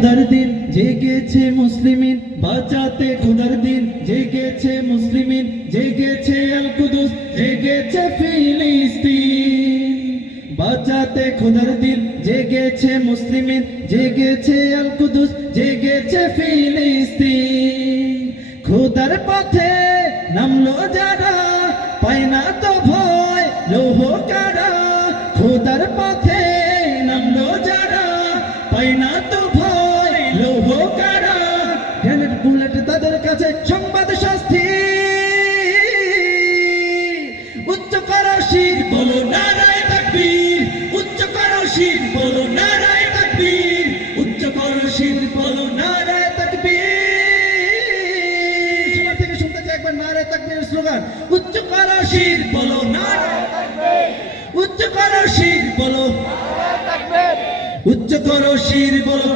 খোদার দিন, জেগেছে মুসলিমিন, বাঁচাতে দিন, জেগেছে মুসলিমিন, জেগেছে জেগেছে ফিলিস্তিন। বাঁচাতে দিন, জেগেছে মুসলিমিন, জেগেছে জেগেছে ফিলিস্তিন। পথে নামলো যারা, পায় না তো ভয়, লোহ কারা। খোদার পথে নামলো যারা, পায় না তো তাদের কাছে সংবাদ উচ্চ করো শির বলো নারায় তাকবীর। উচ্চ করো শির বলো নারায় তাকবীর। উচ্চ করো শির বলো নারায় তাকবীর। সবার শুনতে চাই একবার নারায় তাকবীরের স্লোগান। উচ্চ করো শির বলো নারায় উচ্চ করো শির বলো উচ্চ করো শির বলো